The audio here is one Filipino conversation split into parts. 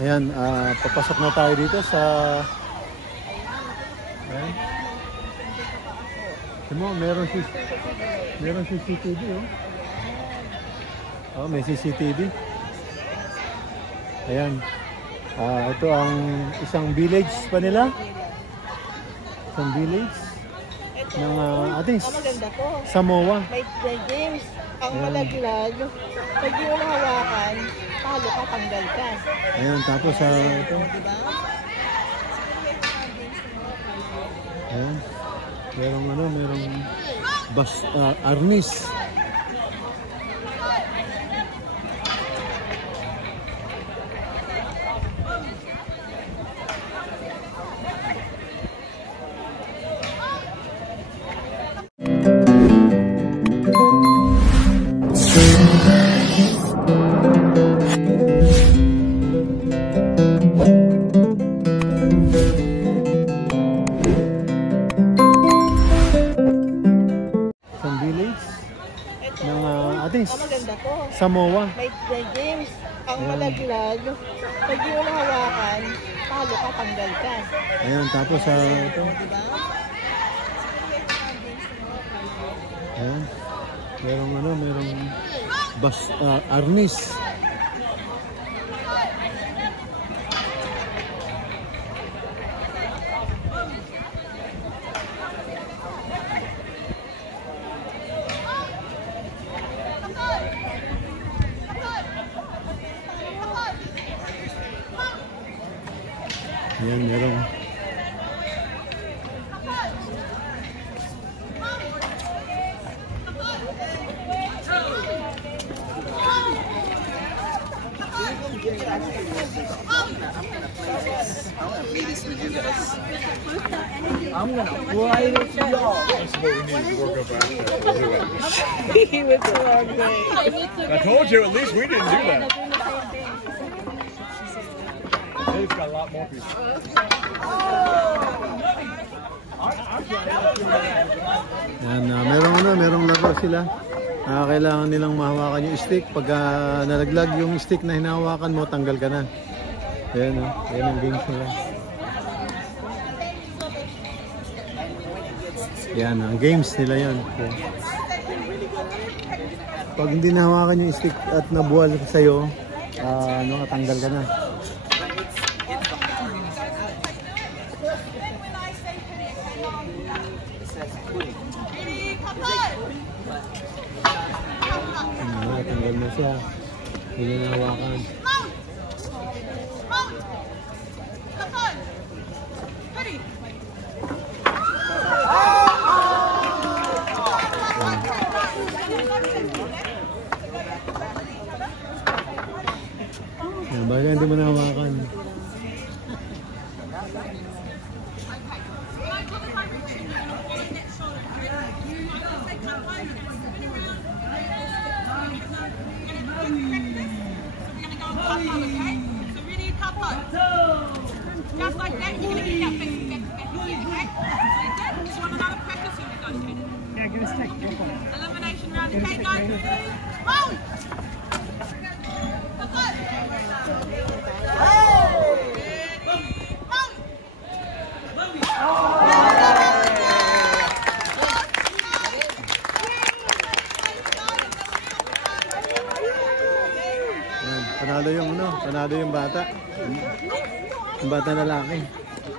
Ayan, papasok na tayo dito sa... Ayan. Meron CCTV, oh. Oh, may CCTV. Ayan. Ito ang isang village pa nila. Isang village ng ating Samoa. May games. Ang malaglag, pag di mo hawakan, talo ka, tanggal ka. Ayan, tapos ito. Ayan. Merong arnis. Samoa. May games. Ang malaglag, pag di mo hawakan, talo ka, tanggal ka. Ayan, tapos ito. Ayan. Merong arnis. Ayan, merong I'm gonna fly with y'all. That's what we need to work up after. He was so hungry. I told you, at least we didn't do that. They've got a lot more people. Yan, merong laro sila. Kailangan nilang mahawakan yung stick. Pag nalaglag yung stick na hinahawakan mo, tanggal ka na. Ayan, yan ang games nila. Yan, ang games nila yan. Okay. Pag hindi nahawakan yung stick at nabuwal sa'yo, tanggal ka na. Tanggal mo siya. Hindi nahawakan. Bagay hindi mo nahawakan. Just like that, you're gonna get that face to get okay? Just want another practice or negotiate? Yeah, get a stick. Go for it. Elimination round, okay guys? Roll! Panalo yung bata. Yung bata lalaki.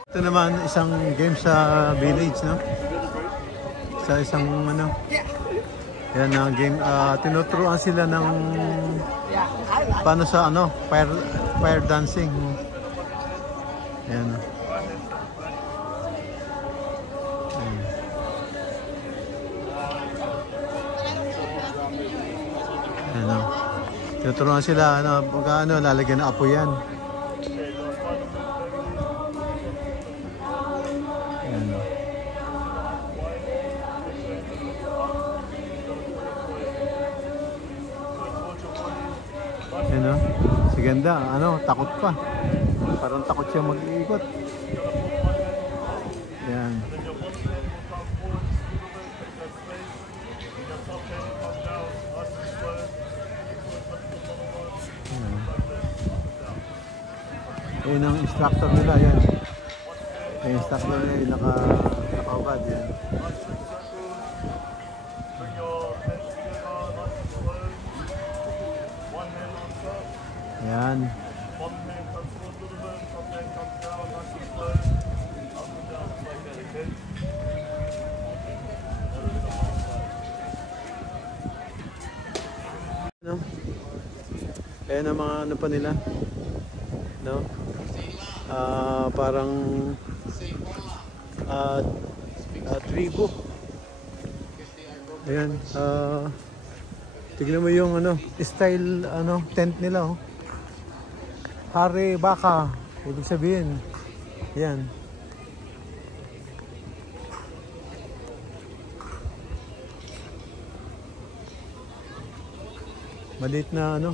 Ito naman isang game sa village, no? Sa isang yan na game. Tinuturuan sila ng paano sa fire dancing. Yan. Tinuturuan sila pagka lalagyan ng apo yan. Ayan. Si ganda, takot pa. Parang takot siya mag-iikot. Yan. Ayun ang instructor nila, yan. Yung instructor nila yung nakaubad, yan. Yan. No? Ayan ang mga ano pa nila, no? Parang tribo. Ayan, tignan mo yung ano, style ano, tent nila, oh. Hari baka, ibig sabihin. Ayan. Maliit na ano,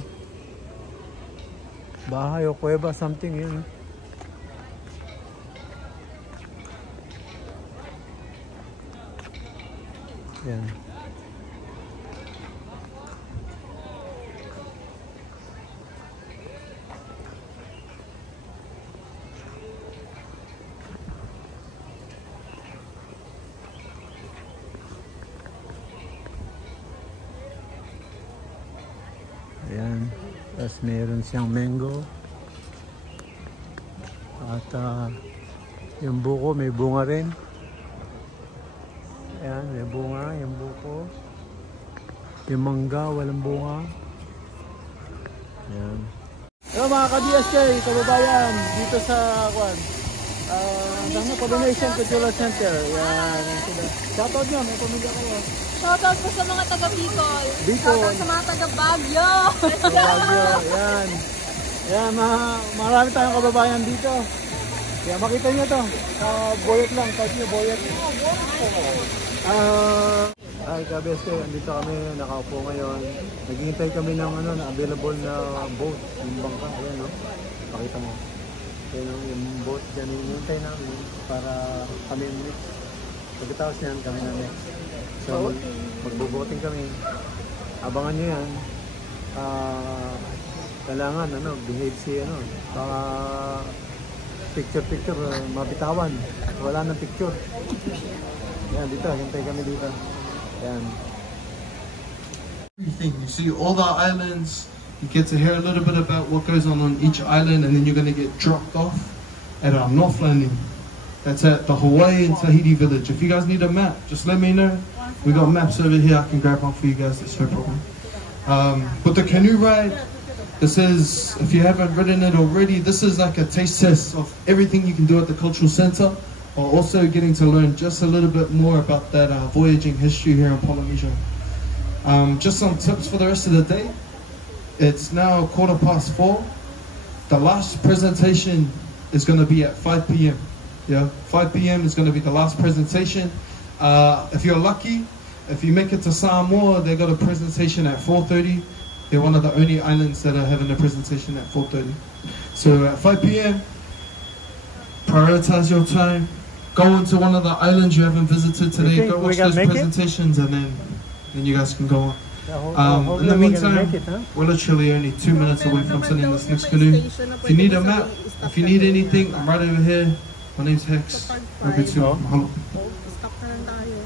bahay o kuweba, something yun. Yan. Ayan. Tapos meron siyang mango. At yung buko may bunga rin. Ayan, may bunga, yung buko. Yung mangga, walang bunga. Ayan. Hello mga ka-DSK, kababayan, dito sa Pollination Cultural Center. Ayan. Shoutout nyo, may pamilya kayo. Shoutout po sa mga taga-Bicol. Bicol. Shoutout sa mga taga-Baguio. Baguio, ayan. Ayan, marami tayong kababayan dito. Kaya makita nyo to. Boyet lang, kahit nyo boyet. Ay, ka-BSK, andito kami, nakaupo ngayon. Naghihintay kami ng ano, na available na boat, yung bangka. Ayan, no? Pakita mo. Ayan, yung boat dyan, hinihintay namin para kami next. Pagkatapos yan, kami na next. So, magbo-boating kami. Abangan nyo yan. Kailangan, ano, behave si, ano, baka picture, mabitawan. Wala nang picture. Yan, dito, hintay kami dito. Yan. Everything. You see all the islands, you get to hear a little bit about what goes on each island, and then you're going to get dropped off at our North Landing. That's at the Hawaii and Tahiti village. If you guys need a map, just let me know. We got maps over here. I can grab one for you guys. That's no problem. But the canoe ride, this is, if you haven't ridden it already, this is like a taste test of everything you can do at the cultural center, while also getting to learn just a little bit more about that voyaging history here in Polynesia. Just some tips for the rest of the day. It's now 4:15. The last presentation is going to be at 5 p.m. Yeah, 5 p.m. is going to be the last presentation. If you're lucky, if you make it to Samoa, they got a presentation at 4:30. They're one of the only islands that are having a presentation at 4:30. So at 5 p.m., prioritize your time. Go into one of the islands you haven't visited today. Go watch those presentations, and then you guys can go on. In the meantime, we're literally only 2 minutes away from sending this next canoe. If you need a map, if you need anything, I'm right over here. My name's Hex. I'll be too. Mahalo. Stop na lang tayo.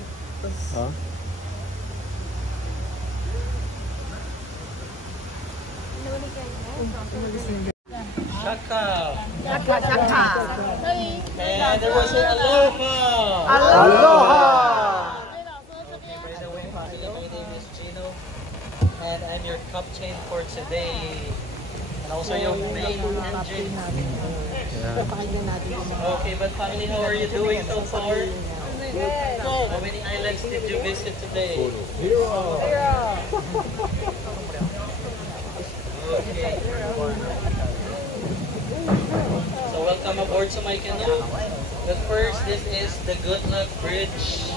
Shaka. And there was a aloha. Aloha! By the way, my name is Gino, and I'm your captain for today. And also your main engine. Okay, but family, how are you doing so far? How many islands did you visit today? Zero. Okay. So welcome aboard to my canoe. But first, this is the Good Luck Bridge.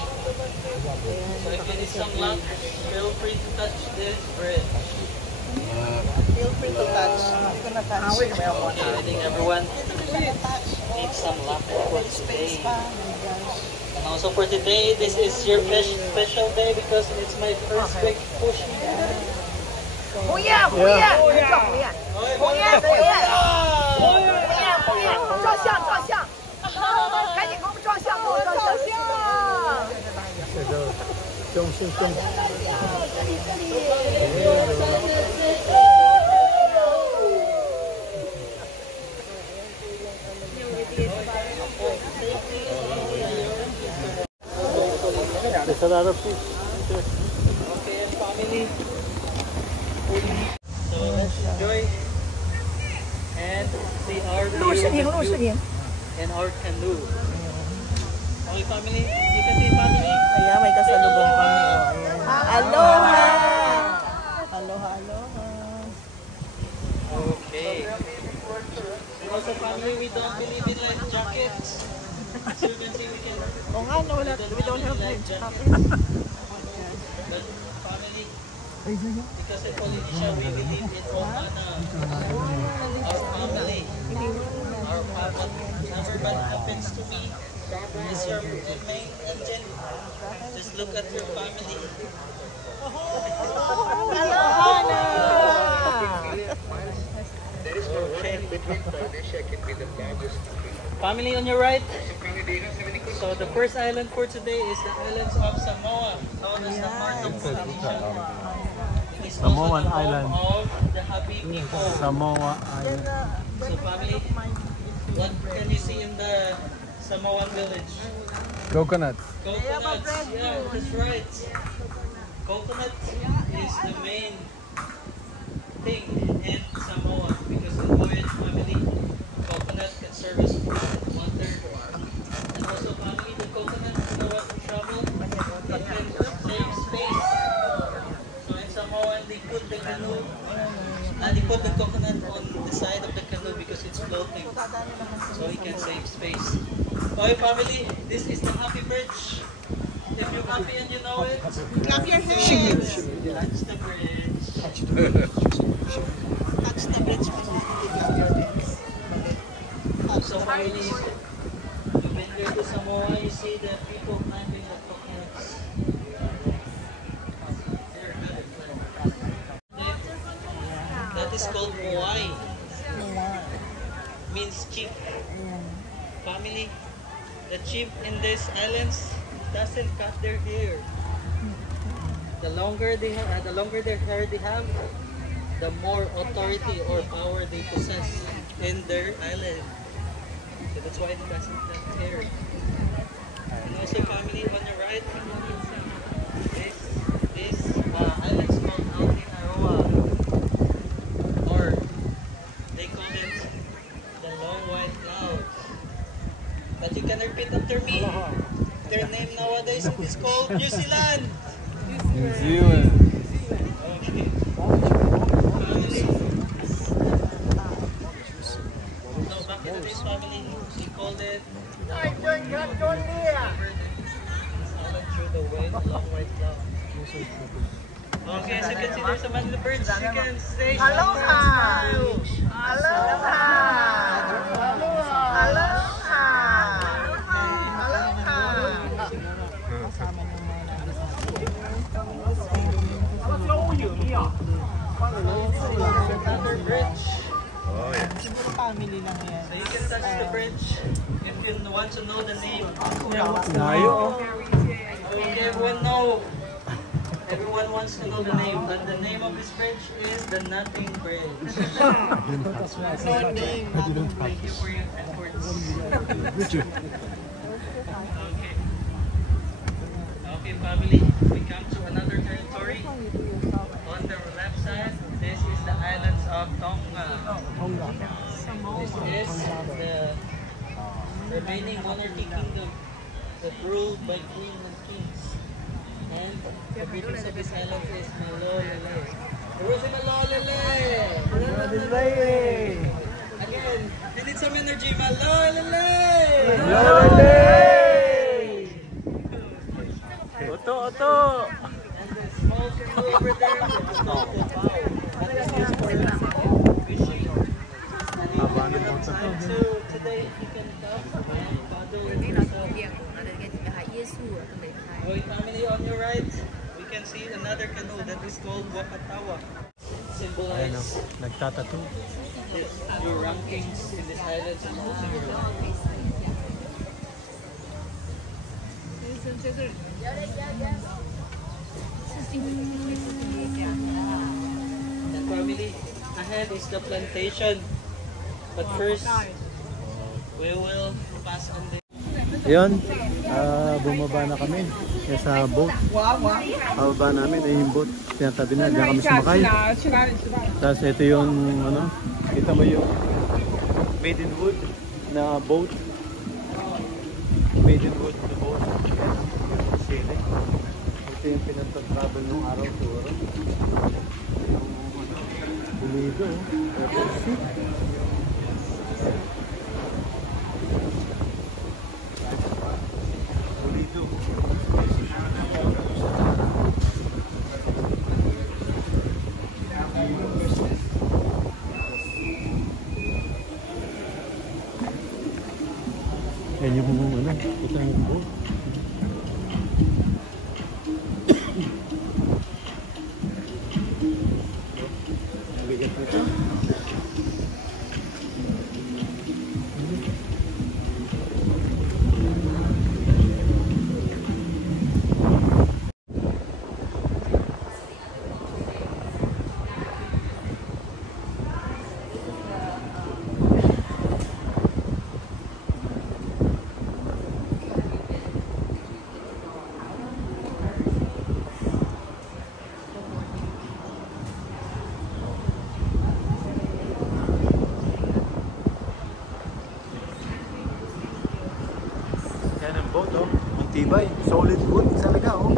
So if you need some luck, feel free to touch this bridge. Feel free to touch. Hindi ko na touch. I think everyone needs some luck for today. And also for today, this is your special day because it's my first big push. Kuya! Kuya! Kuya! Kuya! Kuya! Kuya! Chong, chong, chong. There's a lot of fish. Okay, and family. So let's enjoy and see our view and our canoe. Okay, family. You can see family. Ayan, may kasalubong kami. Oh, ayan. Aloha! Aloha, aloha. Okay. So also family, we don't believe in life jackets. So you can see we can. O nga, no, we don't have life jackets. But family, because in Polynesia we believe in Ohana. Our family. Whatever bad happens to me is your main engine. Just look at your family. Aloha na! Family on your right. So the first island for today is the islands of Samoa, known as the heart of Polynesia. It's also Samoan the home island. of the happy people. Samoa Island. So family, what can you see in the Samoan village? Coconuts. Coconuts. Yeah, that's right. Coconut is the main thing in Samoa because the voyage family, coconut can serve as food, water, and also family, the coconut, you know what, to travel, it can save space. So in Samoa, they put the canoe, they put the coconut on the side of the canoe because it's floating, so it can save space. Okay family, this is the Happy Bridge. If you're happy and you know it, Clap your hands! touch the bridge. Touch the bridge. So finally, you've been there to Samoa, you see the people climbing the coconuts. They're good at climbing. That is called Moai. Means chief. Family, the chief in these islands doesn't cut their hair. The longer they have, the longer their hair they have, the more authority or power they possess in their island. So that's why it doesn't cut hair. And also family on your right, this island is called Aotearoa, or they call it the long white cloud. But you can repeat after me. Their name nowadays is called New Zealand. New Zealand. Okay. Family. No, back in the days, family, we called it. Through the way, long white cloud. Okay, so you can see there's a man in the birds. You can say Aloha! Aloha! Aloha! another bridge. Oh yeah. Family lang yan. So you can touch the bridge if you want to know the name. Layo. Okay, everyone wants to know the name, but the name of this bridge is the Nothing Bridge. No name. Thank you for your efforts. Okay. Okay, family, we come to another territory. On the left side, this is the islands of Tonga. This is the remaining monarchy kingdom that ruled by queens and kings. And the greetings of this island is Malolele. Where is Malolele? Again, we need some energy. Malolele! Oto. And the small canoe over there is called the bow. That is used for fishing. And if you have time to today, you can come and paddle yourself. Okay, family, on your right, we can see another canoe that is called Wakatawa. Symbolize Nagtatattoo. your rankings in this island and also your life. So And family, ahead is the plantation. But first, we will pass on the... Yun, bumaba na kami sa boat. Bababa namin ay yung boat. Tinatabi na, diyan kami sumakay. Tapos ito yung, ano, kita mo yung made in wood na boat. Made in wood na boat. Sailing. Ito yung pinag-travel ng araw siguro. Bulido. Yan yung ano, ito yung boat. Nabigat nito. Yan ang boat, oh. Matibay. Solid wood talaga, oh.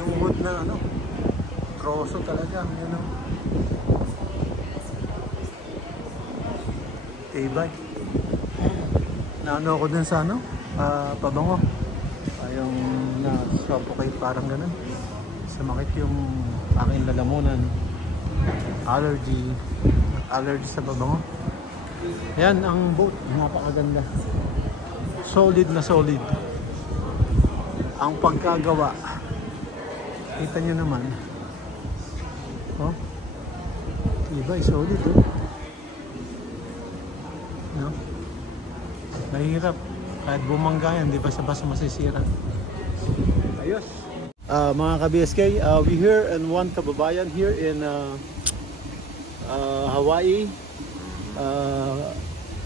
Yung wood na, ano, troso talaga. Yan, oh. Tibay. Naano ako dun sa, ano, pabango. Yung na-suffocate, parang ganun. Sumakit yung aking lalamunan. Allergy sa pabango. Yan ang boat. Napakaganda. Solid na solid ang pagkagawa. Kita nyo naman, oh, iba, solid, oh, no? Mahirap kahit bumangga yan, di ba sa basa masisira. Ayos. Mga ka-BSK, we here in one kababayan here in Hawaii.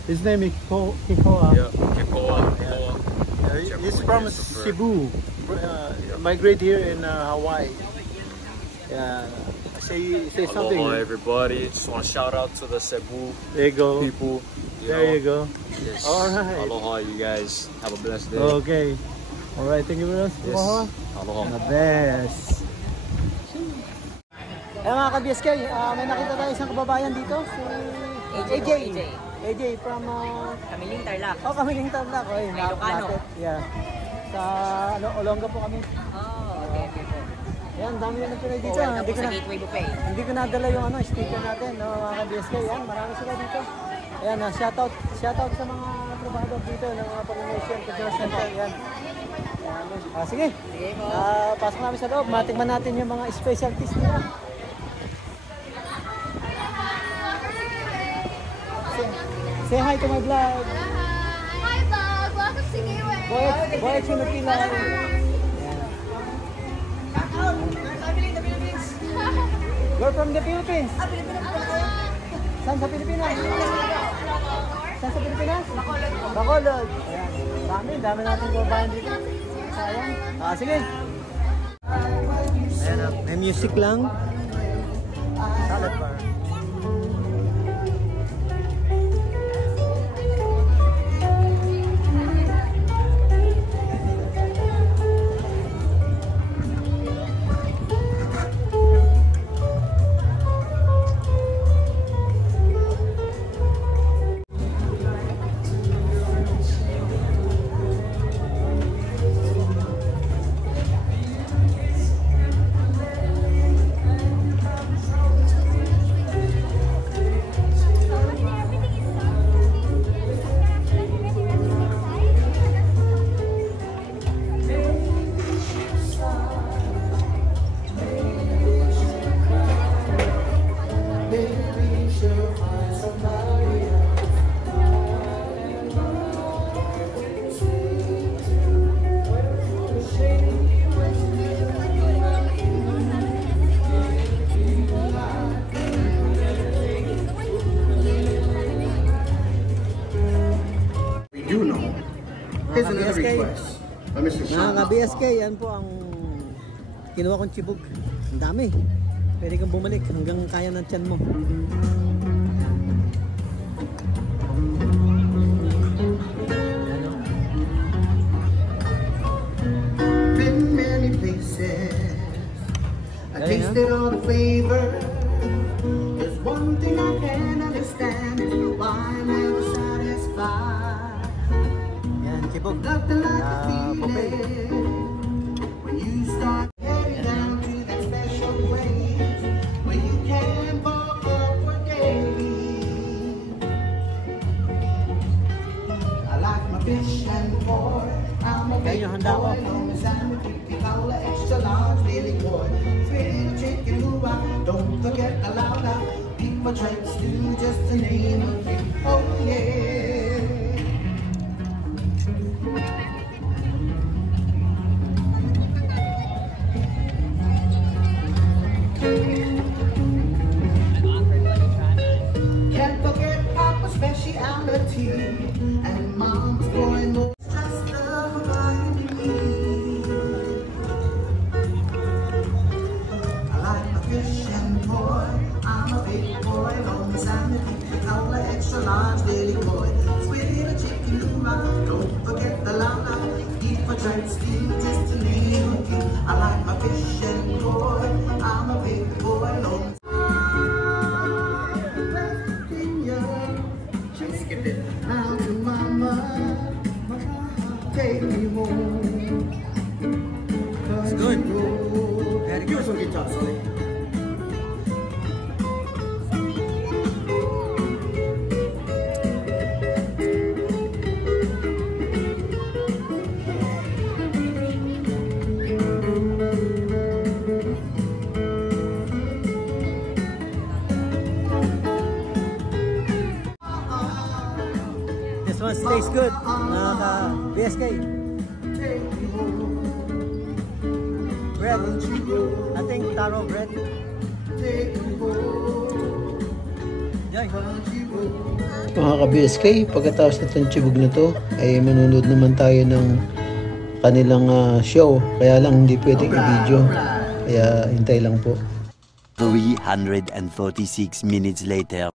His name is Kikoa. Yeah, Kikoa. He's from Cebu. Migrate here in Hawaii. Yeah. Say something. Aloha everybody. Just want to shout out to the Cebu There you go. people. There you go. Yes. All right. Aloha, you guys. Have a blessed day. Okay. All right. Thank you very much. Yes. Aloha. Aloha. The best. Mga ka-BSK, may nakita tayo isang kababayan dito. Si AJ from Kamiling Tarlac. Oh, Kamiling Tarlac. Oh, Ilocano. Yeah. Sa Olonga po kami. Oh, okay po. Ayan, dami na pinay dito. Welcome po sa Gateway Buffet. Hindi ko nadala yung ano, sticker natin, no, mga ka-BSK. Yan, marami sila dito. Ayan, shoutout sa mga trabador dito ng mga Polynesian Cultural Center. Yan. Sige. Sige po. Pasok namin sa loob. Matikman natin yung mga specialties nila. Say hi to my vlog. Hi vlog, welcome to Gateway. Boy, Chinopilan. You're from the Philippines? Saan sa Pilipinas? Saan sa Pilipinas? Bacolod. Ayan. Dami natin babayan dito. Sayang. Sige. Ayan, may music lang. Salad bar. ka-BSK. Mr. Mga ka-BSK, yan po ang kinuha kong chibog. Ang dami. Pwede kang bumalik hanggang kaya ng tiyan mo. Been many places, I tasted all the flavor. There's one thing I can't understand, is why I'm never satisfied. Yan, chibog. Nothing like the feeling when you start heading down to that special place where you can't walk up for days. I like my fish and pork. I'm a big boy, no salmon, Coca-Cola, extra large, daily boy. Sweet little chicken hoo-ah, don't forget the lauda. Beef for tripe stew, just to name a few. Oh yeah. Can't forget Papa's speciality and Mom's boy knows just love me. I like my fish and pork. I'm a big boy, long salmon, Coca-Cola, extra large, daily boy. Sweet little chicken hoo-ah, don't forget the lala. Eat for tripe stew, just to name a few. I like my fish and pork. I'm a big boy, long now to mama, take me home. It's good. Very Give good. us some guitar, sorry. This one tastes good. Mga ka-BSK. Bread. I think taro bread. Yan. Mga ka-BSK, pagkatapos nitong chibog na to, ay manunod naman tayo ng kanilang show. Kaya lang hindi pwedeng i-video. Kaya hintay lang po. 346 minutes later.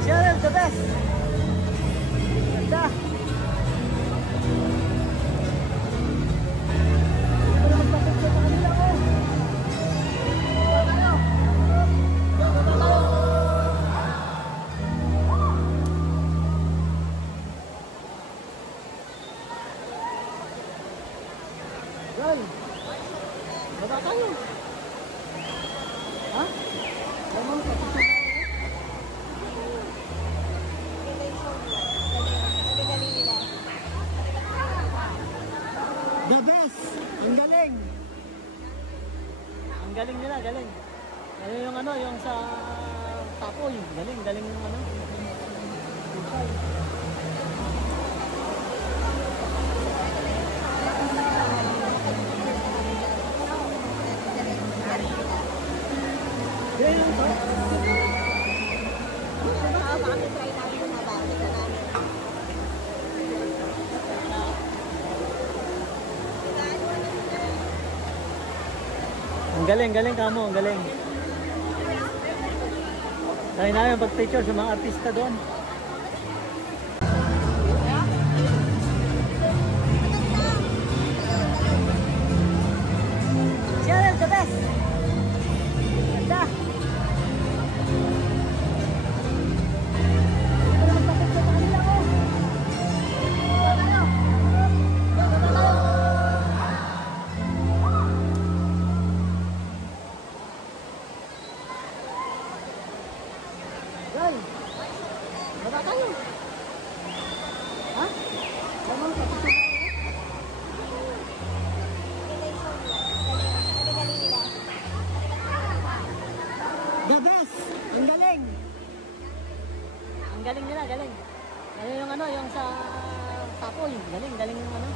Cheryl, the best. Ganda. Girl, baba tayo. Ha? The best! Ang galing! Ang galing nila, galing. Ano yung ano, yung sa tapoy. Galing, galing yung ano. Ang galing, galing kamo, ang galing. Tayo na yung pag-picture sa mga artista doon. Cheryl, the best! Ganda! Girl, baba tayo. Ha? The best! Ang galing! Ang galing nila, galing. Ano yung ano, yung sa tapoy. Galing, galing yung ano.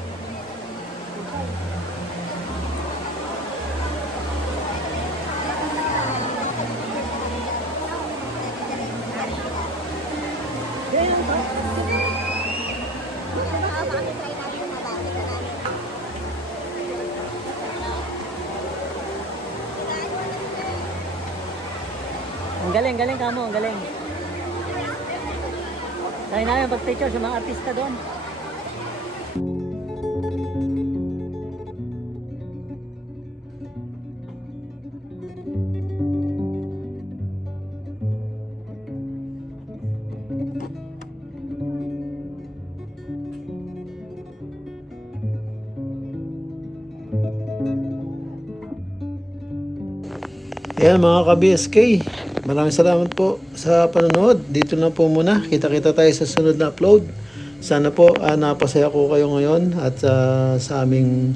Ang galing, galing ka mo, ang galing. Tayo namin pag-picture sa mga artista doon. Ayan mga ka-BSK, maraming salamat po sa panonood. Dito na po muna. Kita-kita tayo sa sunod na upload. Sana po napasaya ko kayo ngayon at sa aming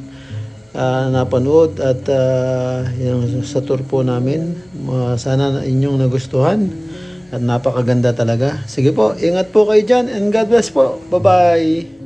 napanood at yung, sa tour po namin. Sana inyong nagustuhan at napakaganda talaga. Sige po, ingat po kayo dyan and God bless po. Bye-bye!